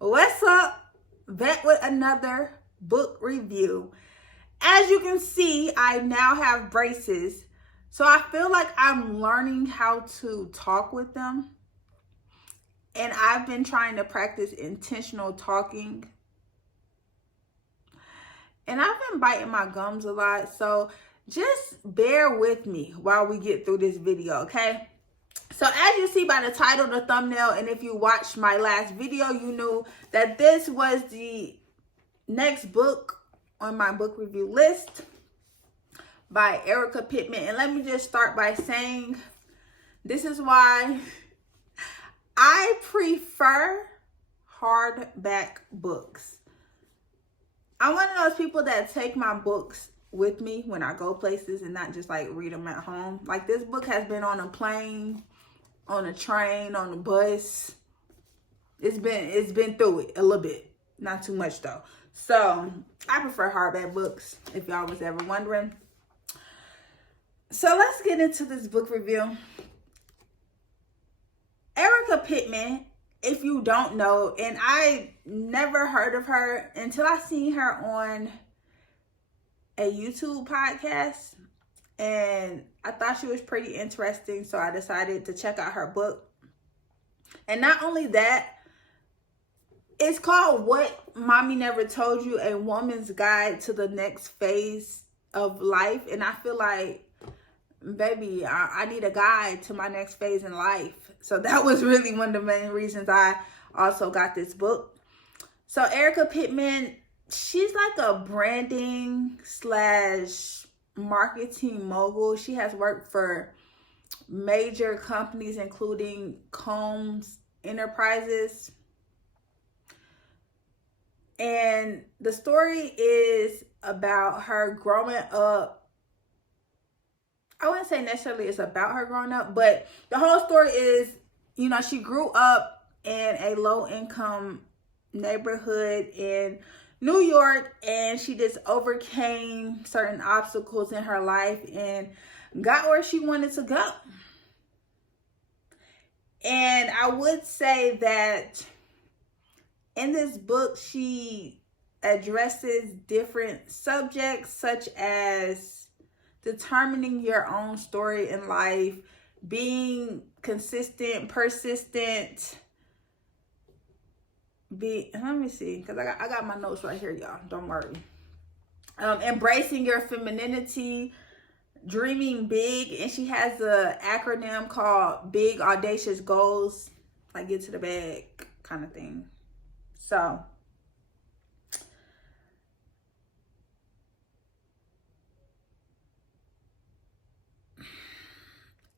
What's up? Back with another book review. As you can see, I now have braces. So I feel like I'm learning how to talk with them. And I've been trying to practice intentional talking. And I've been biting my gums a lot. So just bear with me while we get through this video, okay? So as you see by the title, the thumbnail, and if you watched my last video, you knew that this was the next book on my book review list by Ericka Pittman. And let me just start by saying, this is why I prefer hardback books. I'm one of those people that take my books with me when I go places and not just like read them at home. Like this book has been on a plane, on a train, on a bus. It's been through it a little bit. Not too much though. So I prefer hardback books, if y'all was ever wondering. So let's get into this book review. Ericka Pittman, if you don't know, and I never heard of her until I seen her on a YouTube podcast. And I thought she was pretty interesting, so I decided to check out her book. And not only that, it's called What Mommy Never Told You, A Woman's Guide to the Next Phase of Life. And I feel like, baby, I need a guide to my next phase in life. So that was really one of the main reasons I also got this book. So Ericka Pittman, she's like a branding / marketing mogul. She has worked for major companies including Combs Enterprises. And the story is about her growing up. I wouldn't say necessarily it's about her growing up, but the whole story is, you know, she grew up in a low-income neighborhood in New York, and she just overcame certain obstacles in her life and got where she wanted to go. And I would say that in this book, she addresses different subjects such as determining your own story in life, being consistent, persistent, let me see, because I got my notes right here, y'all. Don't worry. Embracing your femininity, dreaming big, and she has an acronym called Big Audacious Goals, like get to the bag kind of thing. So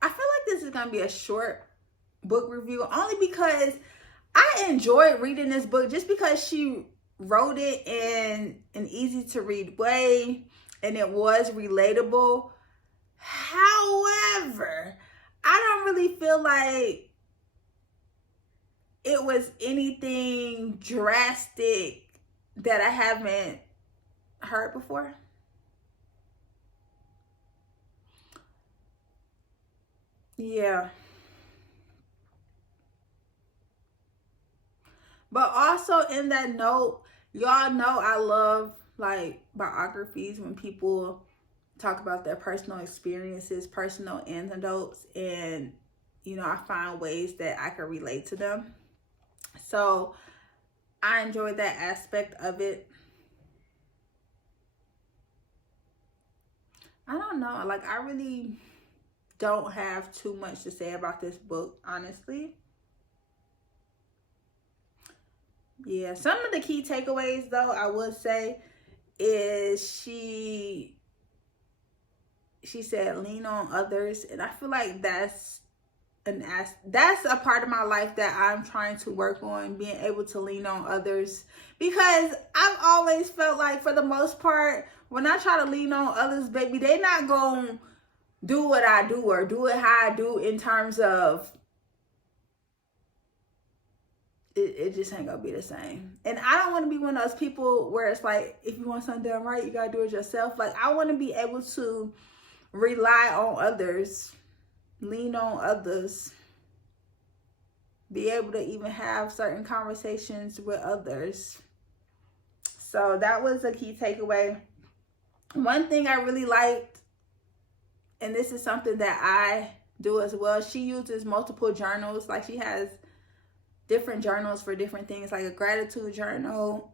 I feel like this is gonna be a short book review, only because I enjoyed reading this book just because she wrote it in an easy to read way and it was relatable. However, I don't really feel like it was anything drastic that I haven't heard before. Yeah. But also in that note, y'all know I love like biographies when people talk about their personal experiences, personal anecdotes, and you know, I find ways that I can relate to them. So I enjoyed that aspect of it. I don't know, like I really don't have too much to say about this book, honestly. Yeah, some of the key takeaways though, I would say, is she said lean on others, and I feel like that's a part of my life that I'm trying to work on, being able to lean on others, because I've always felt like for the most part when I try to lean on others, baby, they not gonna do what I do or do it how I do in terms of it just ain't gonna be the same. And I don't want to be one of those people where it's like, if you want something done right, you gotta do it yourself. Like I want to be able to rely on others, lean on others. be able to even have certain conversations with others. So that was a key takeaway. One thing I really liked, and this is something that I do as well, she uses multiple journals. Like she has different journals for different things, like a gratitude journal.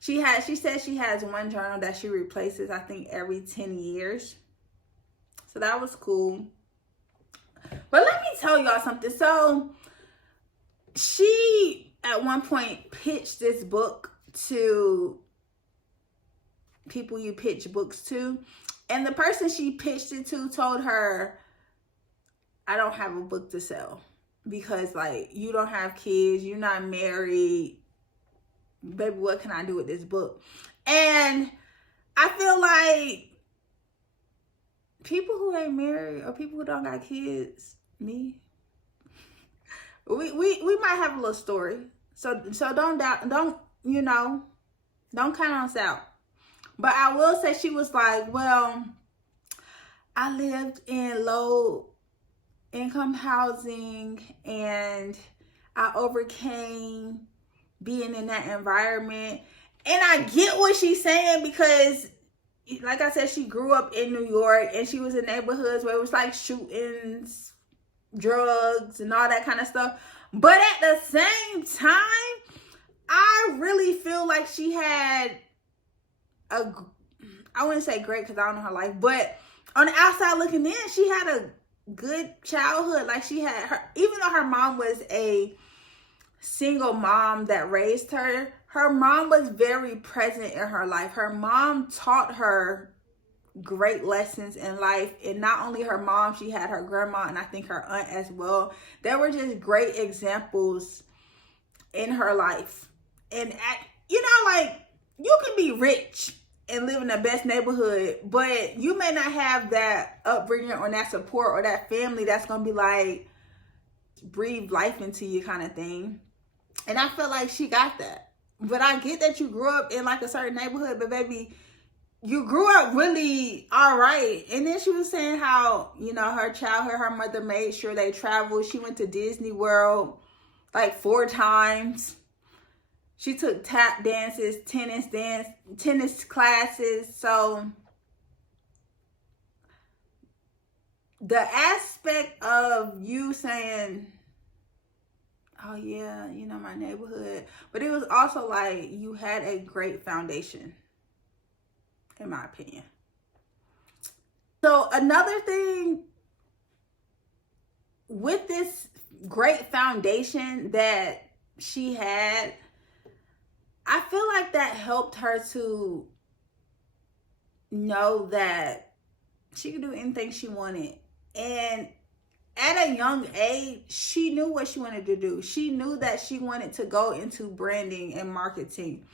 She says she has one journal that she replaces, I think, every 10 years. So that was cool. But let me tell y'all something. So she at one point pitched this book to people you pitch books to, and the person she pitched it to told her, I don't have a book to sell because, like, you don't have kids, you're not married, baby, what can I do with this book? And I feel like people who ain't married or people who don't got kids, me, we might have a little story. So don't doubt, don't count us out. But I will say, she was like, well, I lived in low income housing and I overcame being in that environment. And I get what she's saying, because like I said, she grew up in New York and she was in neighborhoods where it was like shootings, drugs, and all that kind of stuff. But at the same time, I really feel like she had I wouldn't say great because I don't know her life, but on the outside looking in, she had a good childhood. Like she had her, even though her mom was a single mom that raised her, her mom was very present in her life. Her mom taught her great lessons in life. And not only her mom, she had her grandma and I think her aunt as well. There were just great examples in her life. And like, you can be rich and live in the best neighborhood, but you may not have that upbringing or that support or that family that's gonna be like breathe life into you kind of thing. And I feel like she got that. But I get that you grew up in like a certain neighborhood, but baby, you grew up really all right. And then she was saying how, her childhood, her mother made sure they traveled. She went to Disney World like 4 times. She took tap dances, tennis classes. So the aspect of you saying, oh yeah, my neighborhood, but it was also like you had a great foundation, in my opinion. So another thing with this great foundation that she had, I feel like that helped her to know that she could do anything she wanted. And at a young age, she knew what she wanted to do. She knew that she wanted to go into branding and marketing.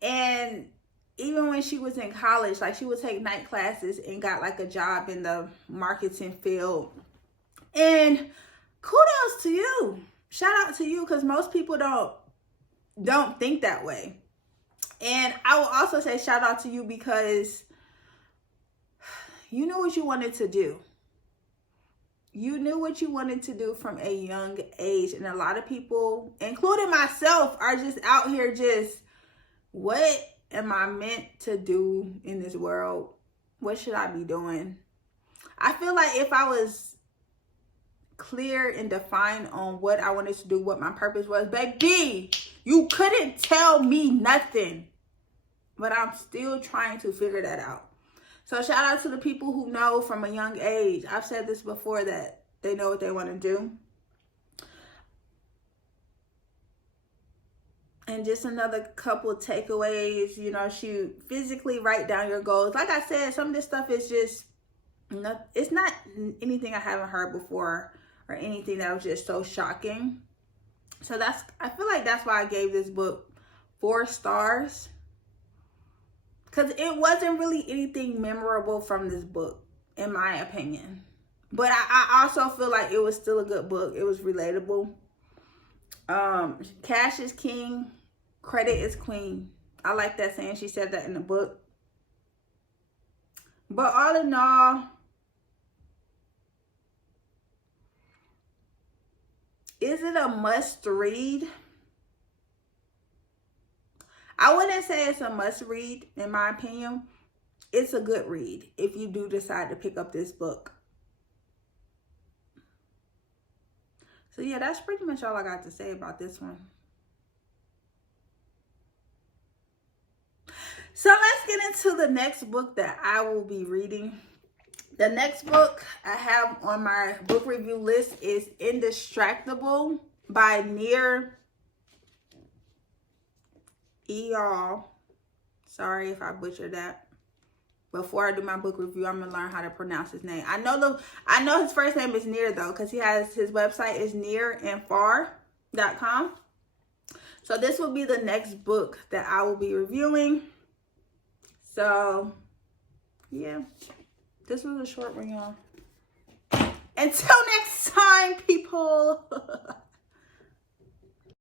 And even when she was in college, like she would take night classes and got like a job in the marketing field. And kudos to you. Shout out to you, because most people don't think that way. And I will also say shout out to you because you knew what you wanted to do. You knew what you wanted to do from a young age. And a lot of people, including myself, are just out here just, what am I meant to do in this world? What should I be doing? I feel like if I was clear and defined on what I wanted to do, what my purpose was, baby, you couldn't tell me nothing. But I'm still trying to figure that out. So shout out to the people who know from a young age. I've said this before, that they know what they want to do. And just another couple of takeaways, she physically write down your goals. Like I said, some of this stuff is just, it's not anything I haven't heard before or anything that was just so shocking. So I feel like that's why I gave this book 4 stars. Because it wasn't really anything memorable from this book, in my opinion. But I also feel like it was still a good book. It was relatable. Cash is king, credit is queen. I like that saying. She said that in the book. But all in all, Is it a must read? I wouldn't say it's a must read, in my opinion. It's a good read if you do decide to pick up this book. So yeah, that's pretty much all I got to say about this one. So let's get into the next book that I will be reading. The next book I have on my book review list is Indistractable by Ericka. Sorry if I butchered that. Before I do my book review, I'm gonna learn how to pronounce his name. I know his first name is Near though, because he has his website is nearandfar.com. So this will be the next book that I will be reviewing. So yeah, this was a short one, y'all. Until next time, people.